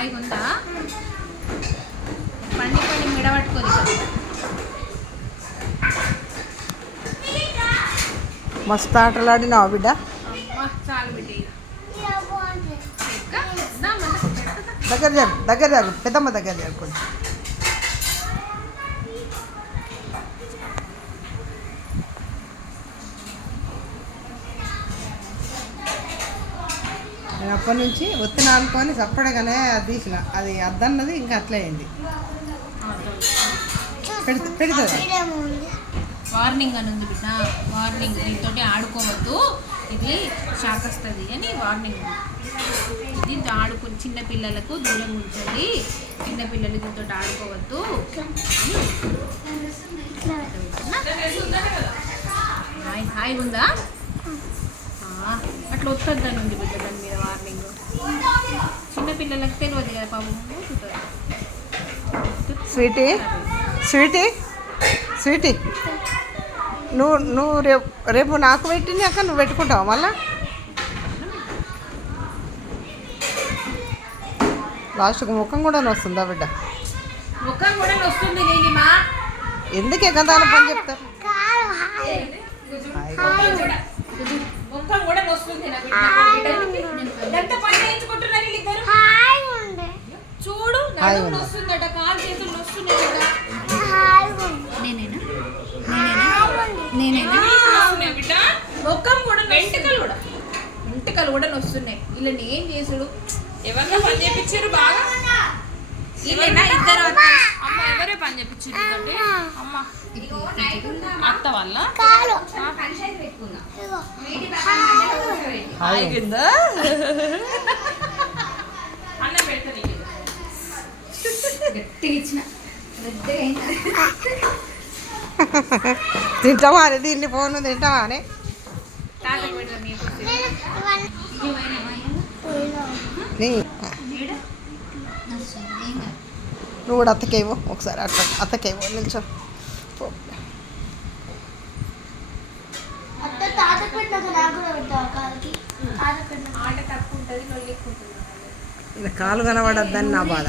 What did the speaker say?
హాయిగా ఉందా? పండి మిడబట్టుకోదు కదా. మస్తు ఆటలాడినావు బిడ్డ. చాలు బిడ్డ. దగ్గర జరుగు పెద్దమ్మ దగ్గర జరుగుతుంది. నేను అప్పటి నుంచి ఒత్తిన ఆడుకొని చప్పడగానే అది తీసిన, అది అద్దన్నది ఇంకా అట్లే అయింది. పెడుతుంది వార్నింగ్ అని ఉంది బిడ్డ, వార్నింగ్. దీంతో ఆడుకోవద్దు, ఇది షాక్ వస్తుంది అని వార్నింగ్. దీంతో ఆడుకుని చిన్నపిల్లలకు దూరం ఉంచండి, చిన్నపిల్లలు దీంతో ఆడుకోవద్దు. హాయ్ ఉందా? అట్లా వస్తుందని ఉంది బిడ్డ దాని మీద వార్నింగ్. చిన్నపిల్లలకు తెలియదు కదా పాపం. స్వీటీ స్వీటీ స్వీటీ, నువ్వు రేపు నాకు పెట్టినాక నువ్వు పెట్టుకుంటావు మళ్ళా. లాస్ట్కి ముఖం కూడా వస్తుందా బిడ్డ? ముఖం కూడా వస్తుంది నీలిమా. ఎందుకే కదా అని పని చెప్తారు. ముఖం కూడా వస్తుంది చూడు. వస్తుందట, కాలు చేతులు వస్తున్నాయట. ముఖం కూడా వెంటకలు కూడా వస్తున్నాయి. ఇలా ఏం చేసుడు? ఎవరిలో పని చేయించారు బాగా? ఇద్దరు అమ్మ ఎవరే పని చేయించారు? అమ్మ అత్త వల్ల అన్న పెడతా తింటావా అని దీన్ని ఫోన్ తింటావా అని నువ్వు కూడా అత్తకేవో ఒకసారి అట్లా అత్తకేవో నిల్చో. కాలు కనబడద్దని నా బాధ.